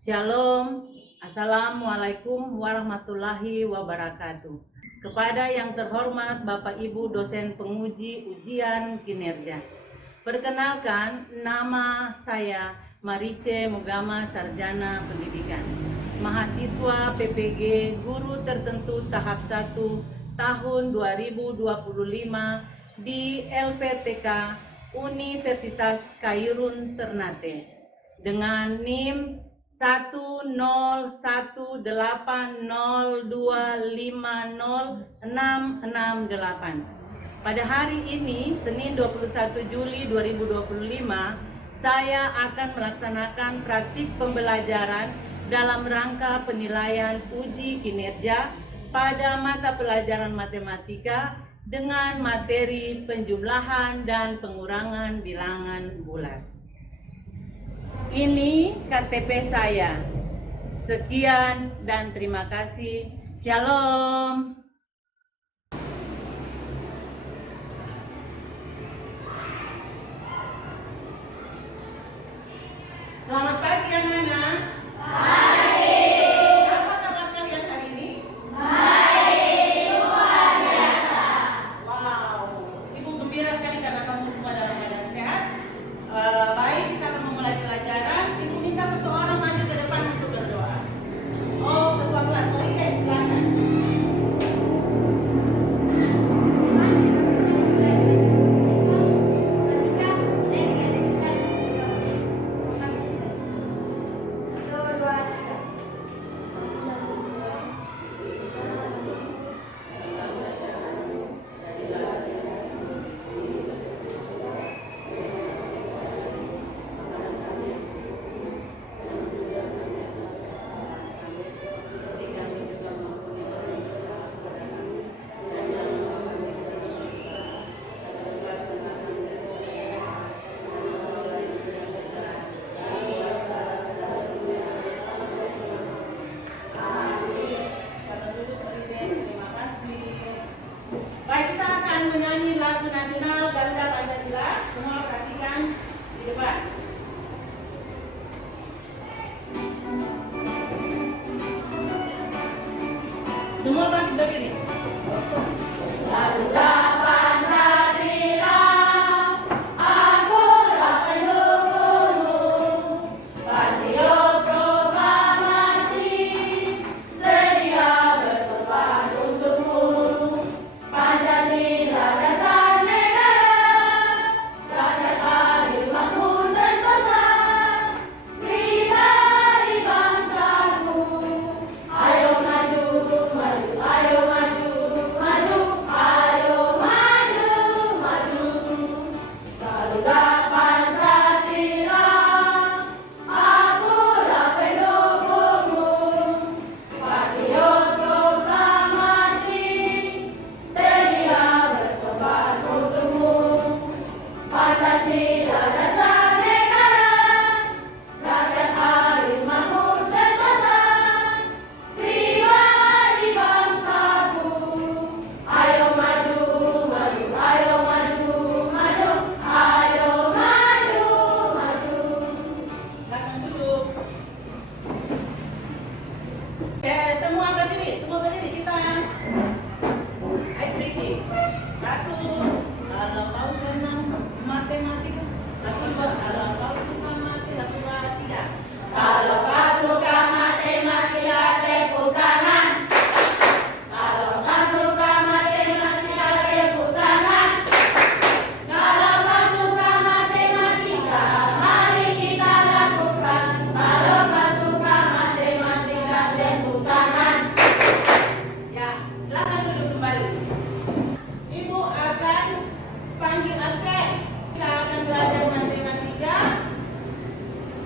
Shalom, Assalamualaikum warahmatullahi wabarakatuh. Kepada yang terhormat Bapak Ibu dosen penguji ujian kinerja. Perkenalkan, nama saya Marice Mugama Sarjana Pendidikan, mahasiswa PPG Guru Tertentu tahap 1 tahun 2025 di LPTK Universitas Khairun Ternate dengan NIM 10180250668. Pada hari ini, Senin 21 Juli 2025, saya akan melaksanakan praktik pembelajaran dalam rangka penilaian uji kinerja pada mata pelajaran matematika dengan materi penjumlahan dan pengurangan bilangan bulat. Ini KTP saya. Sekian dan terima kasih. Shalom. Selamat pagi anak-anak. Baik. Apa kabar kalian hari ini? Baik, luar biasa. Wow, Ibu gembira sekali karena kamu semua dalam keadaan sehat. Baik, kita akan memulai pelajaran. Ibu minta satu orang maju ke depan untuk berdoa. Oh, ketua kelas, boleh silakan. Baik, kita akan menyanyi lagu nasional Garuda Pancasila. Semua perhatikan di depan. Semua bangkit berdiri. Garuda Pancasila, akulah pendukungmu. Patriot proklamasi, sedia berkorban untukmu. Pancasila dasar negara, rakyat adil makmur sentosa, pribadi bangsaku. Ayo maju, maju, ayo maju, maju, ayo maju, maju. Garuda Pancasila, akulah pendukungmu. Patriot proklamasi, sedia berkorban untukmu. Pancasila dasar negara, rakyat adil makmur sentosa, pribadi bangsaku. Ayo maju, maju, ayo maju, maju, ayo maju, maju. Silakan duduk. Semua berdiri kita ice breaking. Satu, kalau kau senang matematika, aku buat kalau kau suka matematika, tiga. Kalau kau suka matematika, tepuk tangan. Kalau kau suka matematika, tepuk tangan. Kalau kau suka matematika, mari kita lakukan. Kalau kau suka matematika, tepuk tangan. Ya, silakan duduk kembali. Ibu akan panggil absen. Kita akan belajar matematika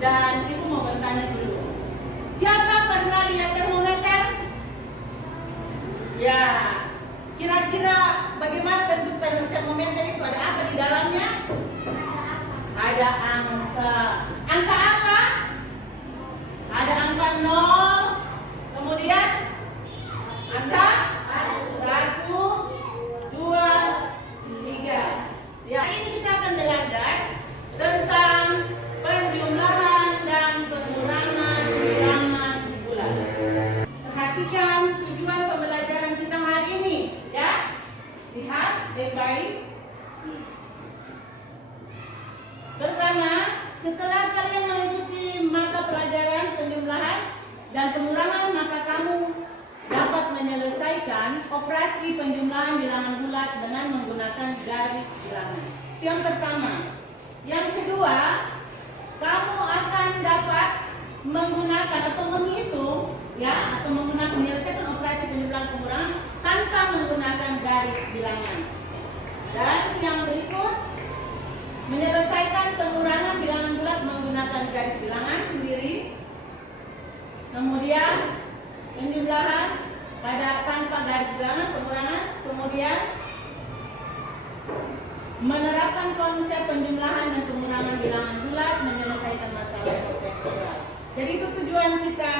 dan ibu mau bertanya dulu. Siapa pernah lihat termometer? Ya, kira-kira bagaimana bentuk termometer itu? Ada apa di dalamnya? Ada angka. Angka apa? Ada angka 0. Kemudian angka 1, 2, 3. Ya, ini kita akan belajar tentang penjumlahan dan pengurangan bilangan. Pertama, setelah kalian mengikuti mata pelajaran penjumlahan dan pengurangan, maka kamu dapat menyelesaikan operasi penjumlahan bilangan bulat dengan menggunakan garis bilangan. Itu yang pertama. Yang kedua, kamu akan dapat menggunakan atau menghitung atau menggunakan menyelesaikan operasi penjumlahan pengurangan tanpa menggunakan garis bilangan. Dan yang berikut, menyelesaikan pengurangan bilangan bulat menggunakan garis bilangan sendiri. Kemudian penjumlahan tanpa garis bilangan pengurangan. Kemudian menerapkan konsep penjumlahan dan pengurangan bilangan bulat menyelesaikan masalah kontekstual. Jadi itu tujuan kita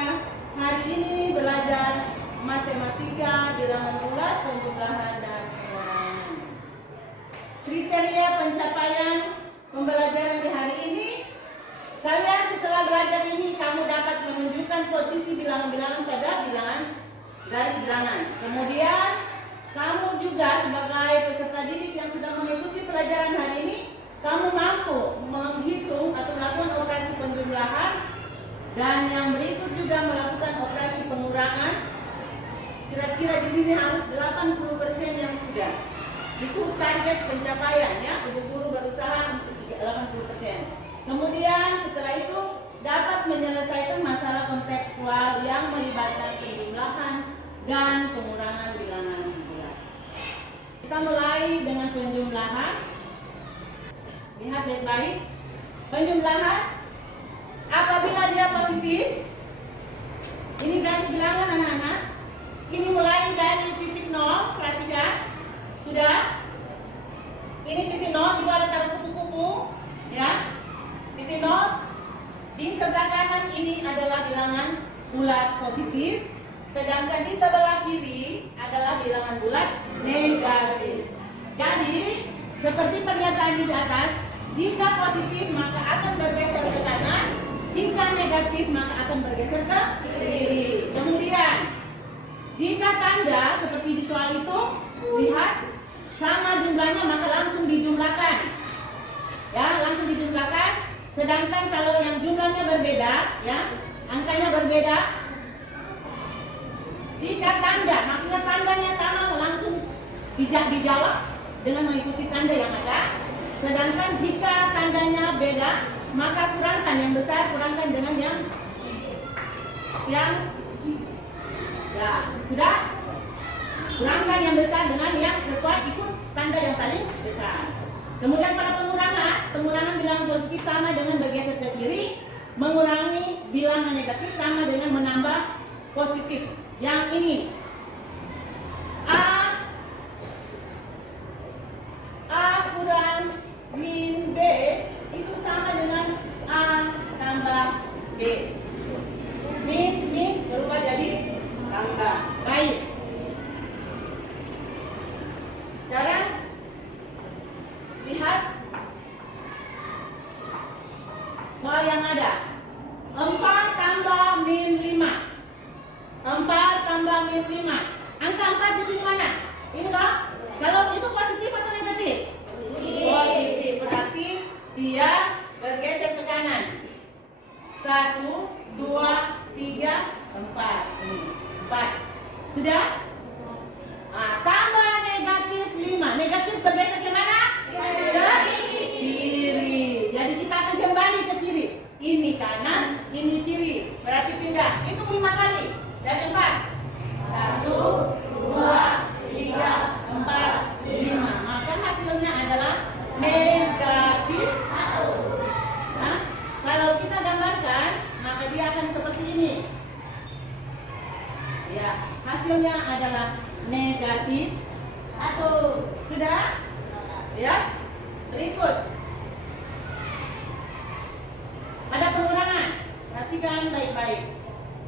hari ini, belajar matematika, bilangan bulat, penjumlahan dan pengurangan. Kriteria pencapaian pembelajaran di hari ini, kalian setelah belajar ini kamu dapat menunjukkan posisi bilangan-bilangan pada bilangan garis bilangan. Kemudian kamu juga sebagai peserta didik yang sudah mengikuti pelajaran hari ini, kamu mampu menghitung atau melakukan operasi penjumlahan dan yang berikut juga melakukan operasi pengurangan. Kira-kira di sini harus 80% yang sudah. Itu target pencapaian ya, ibu guru berusaha untuk 80%. Kemudian setelah itu dapat menyelesaikan masalah kontekstual yang melibatkan penjumlahan dan pengurangan bilangan bulat. Kita mulai dengan penjumlahan. Lihat baik-baik. Penjumlahan apabila dia positif, ini garis bilangan anak-anak. Ini mulai dari titik 0, perhatikan. Sudah? Ini titik 0, ibu ada taruh kupu-kupu, ya. Titik 0. Di sebelah kanan ini adalah bilangan bulat positif, sedangkan di sebelah kiri adalah bilangan bulat negatif. Jadi, seperti pernyataan di atas, jika positif maka akan bergeser ke kanan, jika negatif maka akan bergeser ke kiri. Kemudian, jika tanda seperti di soal itu, lihat sama jumlahnya maka langsung dijumlahkan. Ya, langsung dijumlahkan. Sedangkan kalau yang jumlahnya berbeda, ya, angkanya berbeda. Jika tanda, maksudnya tandanya sama langsung dijawab dengan mengikuti tanda yang ada. Sedangkan jika tandanya beda, maka kurangkan yang besar, kurangkan dengan yang ya, sudah? Kurangkan yang besar dengan yang sesuai ikut tanda yang paling besar. Kemudian pada pengurangan bilangan positif sama dengan bergeser ke kiri, mengurangi bilangan negatif sama dengan menambah positif. Yang ini A kurang min B itu sama dengan A tambah B. Min berubah jadi tambah. Baik. Sekarang lihat soal yang ada. 4 tambah min 5. 4 tambah min 5. Angka 4 di sini mana? Ini toh? Kalau itu positif atau negatif? Positif. Berarti dia bergeser ke kanan. 1, 2, 3, 4. Ini 4. Sudah? Tambah negatif 5. Negatif bergeser ke mana? Ke kiri. Jadi kita akan kembali ke kiri. Ini kanan, ini kiri. Berarti pindah. Itu 5 kali. Dari 4. 1, 2, 3, 4, 5. Maka hasilnya adalah negatif 1. Nah, kalau kita gambarkan, maka dia akan seperti ini. Ya, hasilnya adalah negatif 1. Sudah? Ya. Berikut. Ada pengurangan. Perhatikan baik-baik.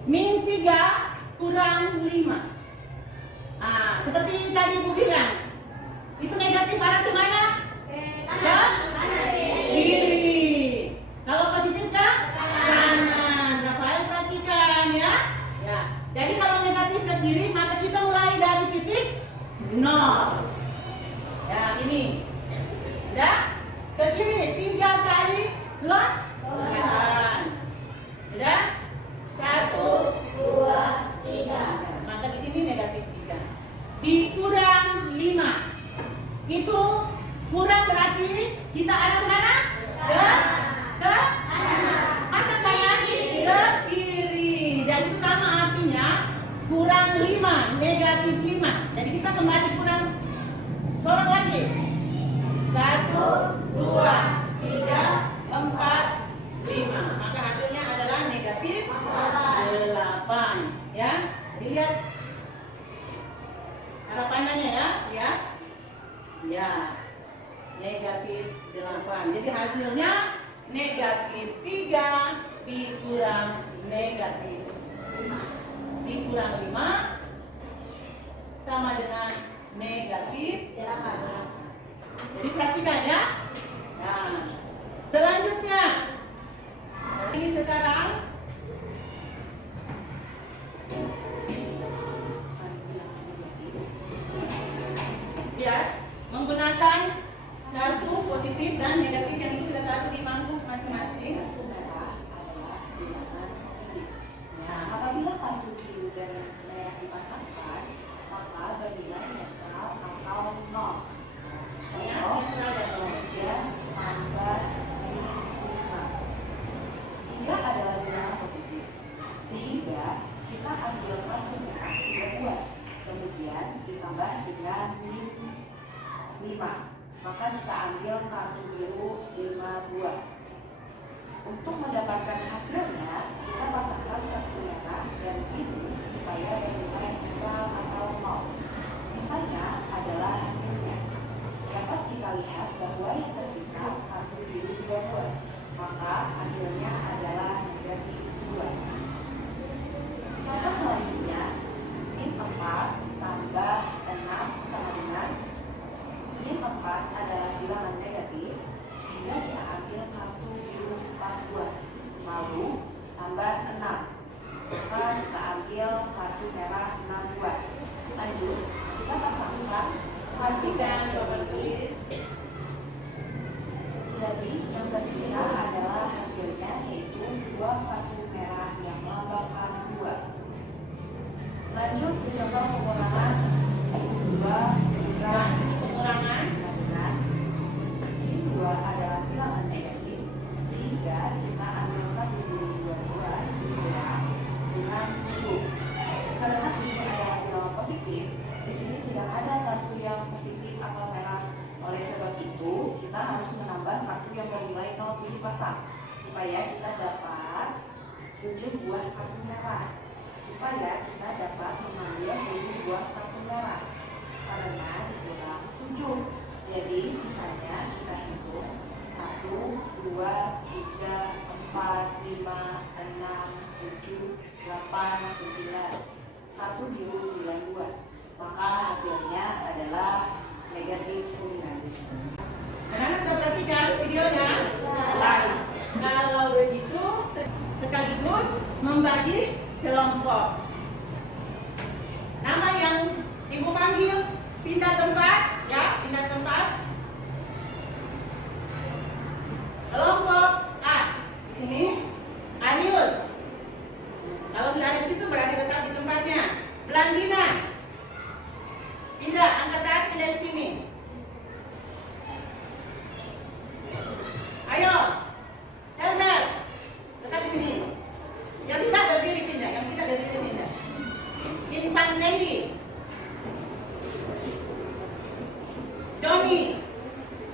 Min 3 kurang 5. Seperti tadi Ibu bilang. Itu negatif arah ke mana? Ke kiri. Kalau positif ke kanan. Rafael perhatikan ya. Ya. Jadi kalau negatif ke kiri, maka kita mulai dari titik 0. Ya, ini. Ya. Ke kiri 3 kali lihat arah pandangnya ya, ya. Ya. Negatif 8. Jadi hasilnya negatif 3 dikurang negatif 5. Dikurang 5 sama dengan negatif 8. Jadi perhatikan ya. Nah, selanjutnya ini sekarang lihat menggunakan kartu positif dan negatif yang itu sudah taruh di mangkuk masing-masing. Nah, apabila kartu biru dan merah dipasangkan, maka berilah netral atau 0. Contoh, 3 tambah 5. 3 adalah bilangan positif, sehingga kita ambil kartu merah 3 buah, kemudian ditambah dengan 5. Maka kita ambil kartu biru 5 buah. Untuk mendapatkan hasilnya, kita pasangkan kartu merah dan biru supaya bernilai netral atau 0. Sisanya adalah hasilnya. Dapat kita lihat bahwa yang tersisa kartu biru 2 buah, maka hasilnya adalah negatif 2. Contoh selanjutnya, min 4 tambah 6 sama dengan min 4 adalah bilangan negatif, sehingga kita ambil kartu biru 4 buah, lalu tambah 6, maka kita ambil kartu merah 6 buah. Lanjut, kita pasangkan kartu merah dan biru. Jadi yang tersisa adalah hasilnya, yaitu 2 kartu merah yang melambangkan 2. Lanjut ke contoh pengurangan 2 kurang pengurangan. Ini 2 adalah bilangan negatif, sehingga kita ambil kartu biru 2 buah dikurang dengan 7. Karena 7 adalah bilangan positif, di sini tidak ada kartu yang positif atau merah. Oleh sebab itu, kita harus menambah kartu yang bernilai 0 dipasang, supaya kita dapat 7 buah kartu merah. Supaya kita dapat mengambil 7 buah kartu merah, karena dikurang 7. Jadi sisanya kita hitung 1, 2, 3, 4, 5, 6, 7, 8, 9. Kartu biru 9 buah. Maka hasilnya adalah negatif 9. Anak-anak sudah perhatikan videonya? Baik. Kalau begitu sekaligus membagi kelompok. Nama yang ibu panggil pindah tempat, ya, pindah tempat. Kelompok A di sini Arius. Kalau sudah ada di situ berarti tetap di tempatnya. Blandina pindah, angkat tas, pindah di sini. Ayo, Helmer tetap di sini. Yang tidak berdiri pindah, yang tidak berdiri pindah. Infan Nendi, Johnny,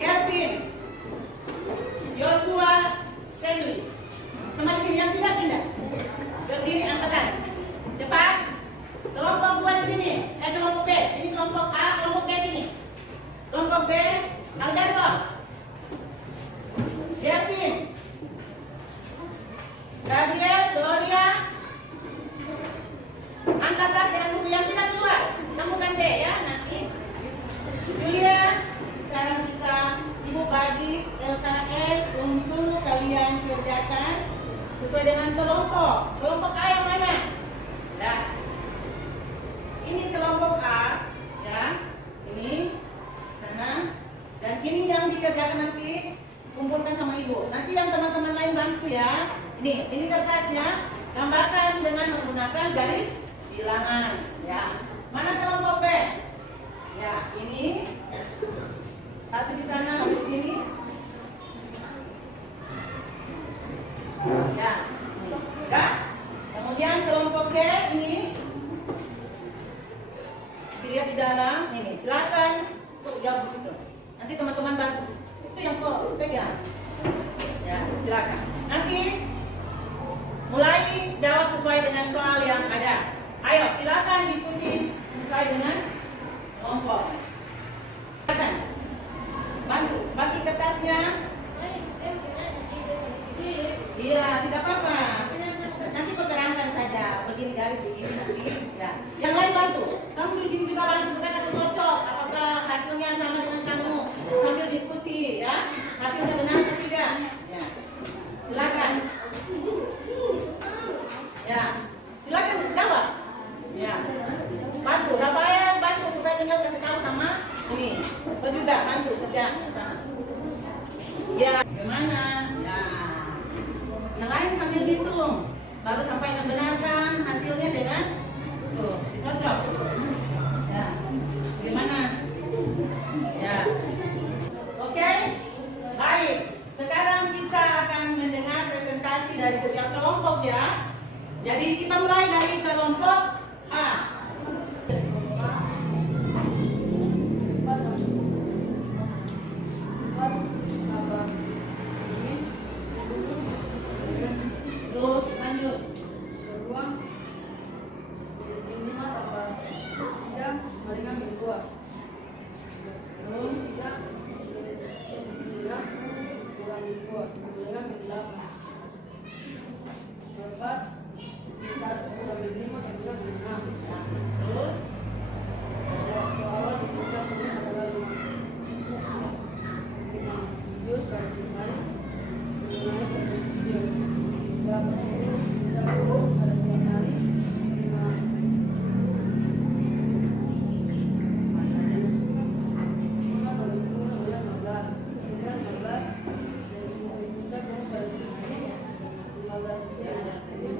Kelvin, Joshua, Stanley. Semua di sini yang tidak pindah. Berdiri angkatan. Cepat. Kelompok dua di sini. Kelompok B. Ini kelompok A, kelompok B sini. Kelompok B, Alberto, Delvin, Gabriel, Gloria. Angkatan dengan buku yang tidak keluar. Temukan B ya nanti. Julia, sekarang kita ibu bagi LKS untuk kalian kerjakan sesuai dengan kelompok. Kelompok A yang mana? Nah, ini kelompok A, ya. Ini sana. Dan ini yang dikerjakan nanti kumpulkan sama ibu. Nanti yang teman-teman lain bantu ya. Ini kertasnya. Gambarkan dengan menggunakan garis bilangan, ya. Mana kelompok B? Ya, ini satu di sana, di sini. Ya, ya. Kemudian kelompok C ini dilihat di dalam. Ini, silakan untuk jawab itu. Nanti teman-teman bantu. Itu yang kok pegang. Ya, silakan. Nanti mulai jawab sesuai dengan soal yang ada. Ayo, silakan diskusi sesuai dengan kelompok. Silakan. Bantu, bagi kertasnya. Iya, tidak apa-apa. Nanti kau terangkan saja. Begini garis, begini nanti. Ya. Yang lain bantu. Kamu di sini juga bantu supaya kasih cocok. Apakah hasilnya sama dengan kamu? Sambil diskusi, ya. Hasilnya benar atau tidak? Ya. Silakan. Ya. Silakan jawab. Ya. Bantu. Rafael bantu supaya tinggal kasih tahu sama ini. Kau juga bantu kerja. Ya. Gimana? Ya. Yang lain sambil hitung, baru sampai membenarkan hasilnya dengan tuh, si cocok. Ya, gimana? Ya, oke, baik. Sekarang kita akan mendengar presentasi dari setiap kelompok ya. Jadi kita mulai dari kelompok A. Terus lanjut. Terus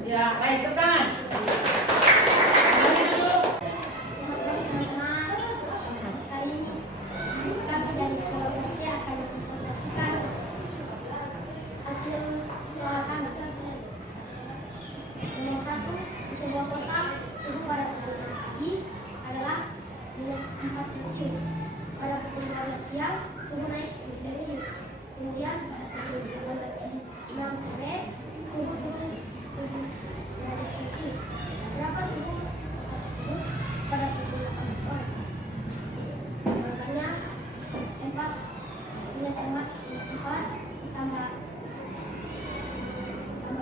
ya, baik tekan. Kembali dulu. Kali ini kami dari Indonesia akan mempresentasikan hasil soal kami. Nomor 1, di sebuah kota suhu pada pukul 6 pagi adalah -4 Celcius. Pada pukul 12 siang suhu naik 10 Celcius. Kemudian pada pukul 12.06 sore suhu turun 7 Celcius. Berapa suhu tersebut pada pukul 18 sore? Jawabannya 4 minus 4 tambah 9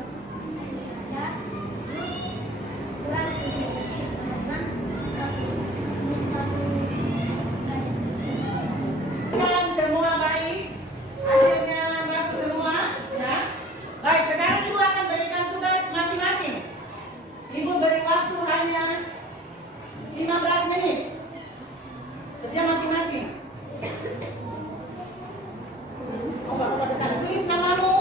Celcius kurang 7 Celcius sama dengan 1 derajat Celcius. Teman semua baik, hasilnya bagus semua, ya. Baik, sekarang ibu akan berikan tugas masing-masing. Ibu beri waktu hanya 15 menit. Kerja masing-masing. Coba pada sana. Tulis namamu,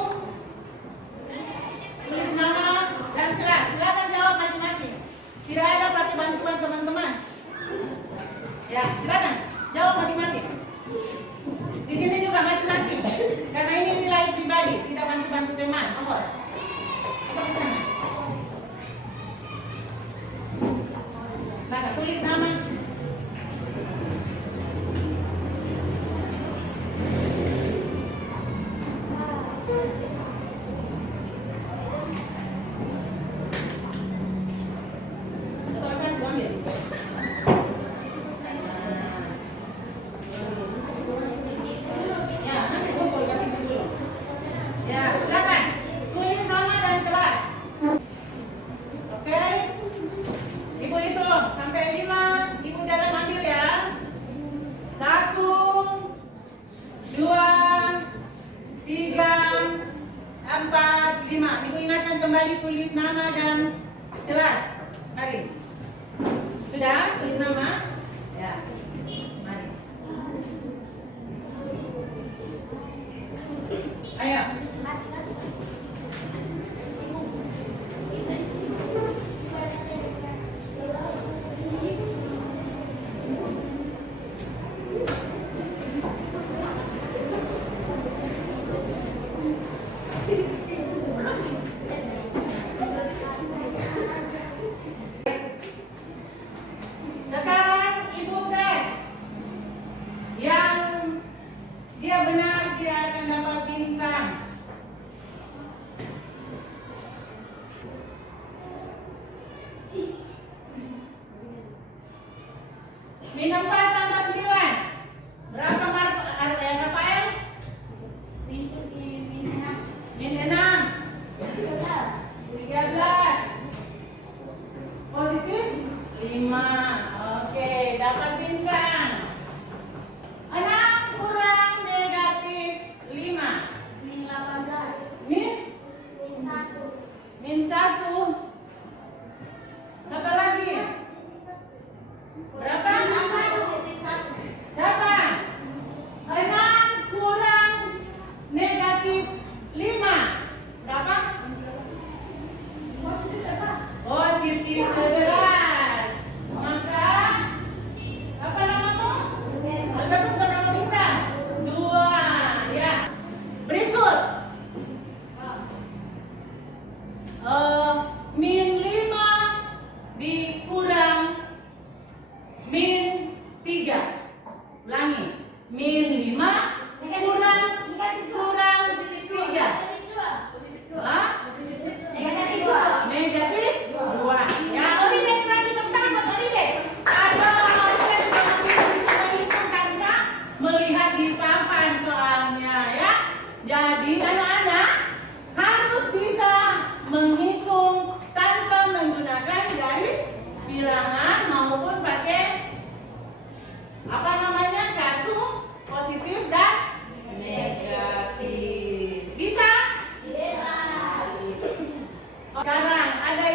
tulis nama dan kelas. Silakan jawab masing-masing. Tidak ada pakai bantuan teman-teman. Ya, silakan jawab masing-masing. Di sini juga masing-masing. Karena ini nilai pribadi, tidak bantu-bantu teman. Coba ke sana. Nah, tulis nama. Ketorkan tuh ambil. Ya, nanti kumpul kasih dulu. Ya, silakan. Tulis nama dan kelas. Oke. Ibu hitung sampai 5. Ibu jangan ambil ya. 1, 2, 3, 4, 5. Ibu ingatkan kembali tulis nama dan kelas. Mari. Sudah tulis nama? Ya. Mari. Ayo. Sekarang ibu tes.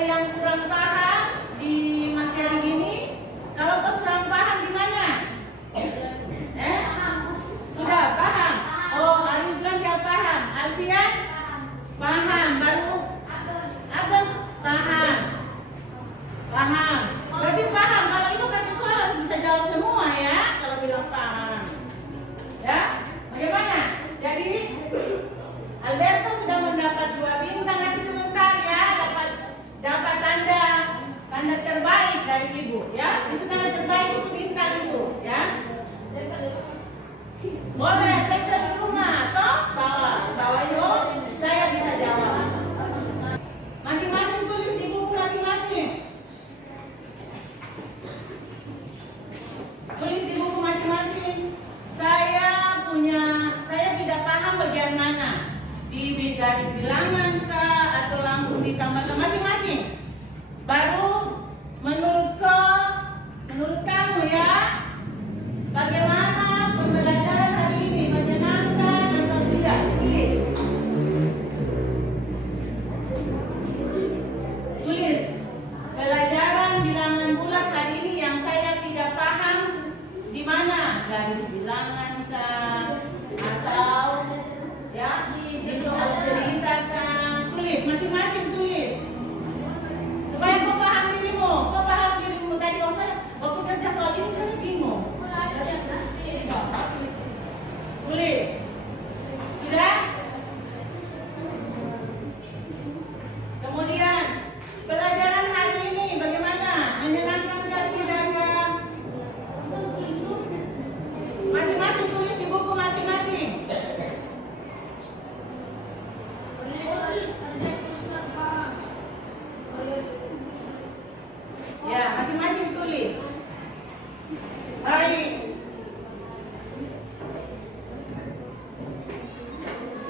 yang kurang paham di materi ini? Kalau kau kurang paham di mana? Sudah paham? Oh, Arif bilang dia paham. Alfian? Paham. Baru? Abang? Paham. Paham. Berarti paham. Kalau ibu kasih soal harus bisa jawab semua ya. Kalau bilang paham. Ya? Bagaimana? Jadi Alberto sudah mendapat 2 bintang. Nanti sebentar ya dapat tanda terbaik dari ibu ya. Itu tanda terbaik itu bintang itu ya. Boleh tempel di rumah atau bawa yuk. Saya bisa jawab. Masing-masing tulis di buku masing-masing. Tulis di buku masing-masing. Saya tidak paham bagian mana. Di garis bilangan kah atau langsung ditambahkan masing-masing. Baru menurut kamu ya, bagaimana pembelajaran hari ini, menyenangkan atau tidak? Tulis. Tulis. Pelajaran bilangan bulat hari ini yang saya tidak paham di mana? Garis bilangan kah atau ya di soal cerita kah? Tulis masing-masing tulis. Supaya kau paham dirimu. Kau paham dirimu tadi waktu kerja soal ini saya bingung. Tulis. Sudah? Kemudian pelajaran hari ini bagaimana? Menyenangkan atau tidak? Masing-masing tulis di buku masing-masing. Ya, masing-masing tulis. Baik.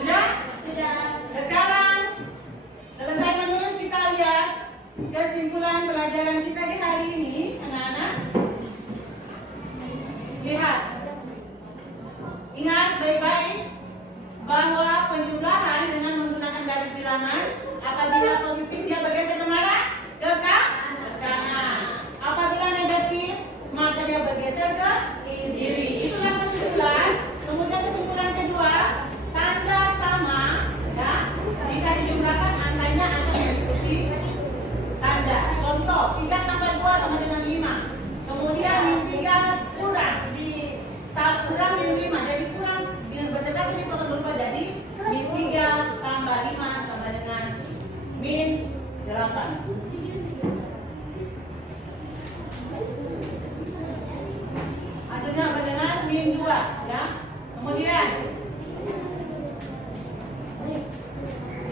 Sudah? Sudah. Sekarang selesai menulis, kita lihat kesimpulan pelajaran kita di hari ini, anak-anak. Lihat. Ingat baik-baik bahwa penjumlahan dengan menggunakan garis bilangan, apabila positif dia bergeser kemana? Ke kanan. Apabila negatif, maka dia bergeser ke kiri. Itulah kesimpulan. Kemudian kesimpulan kedua, tanda sama ya, jika dijumlahkan angkanya akan mengikuti tanda. Contoh, 3 tambah 2 sama dengan 5. Kemudian min 3 kurang kurang min 5, jadi kurang dengan berdekatan itu akan berubah jadi min 3 tambah 5 sama dengan min 8. Hasilnya apa dengan min 2 ya. Kemudian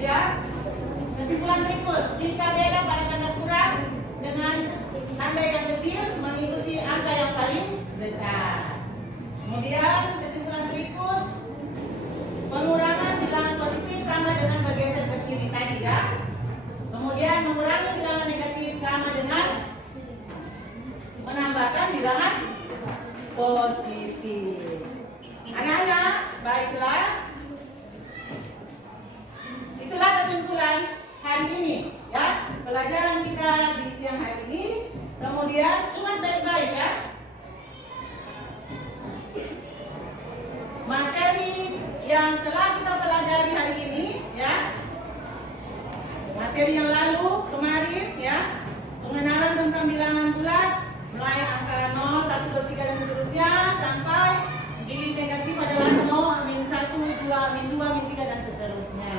ya, kesimpulan berikut, jika beda pada tanda kurang dengan tanda yang kecil mengikuti angka yang paling besar. Kemudian kesimpulan berikut, pengurangan bilangan positif sama dengan bergeser ke kiri tadi ya. Kemudian mengurangi bilangan negatif sama dengan menambahkan bilangan positif. Anak-anak, baiklah. Itulah kesimpulan hari ini ya. Pelajaran kita di siang hari ini. Kemudian ingat baik-baik ya. Materi yang telah kita pelajari hari ini ya. Materi yang lalu kemarin ya. Pengenalan tentang bilangan bulat mulai angka 0, 1, 2, 3 dan seterusnya sampai di negatif adalah 0, min 1, 2, min 2, min 3 dan seterusnya.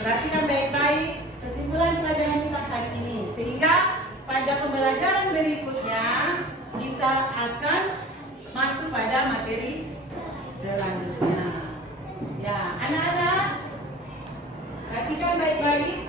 Perhatikan baik-baik kesimpulan pelajaran kita hari ini sehingga pada pembelajaran berikutnya kita akan masuk pada materi selanjutnya. Ya, anak-anak, perhatikan baik-baik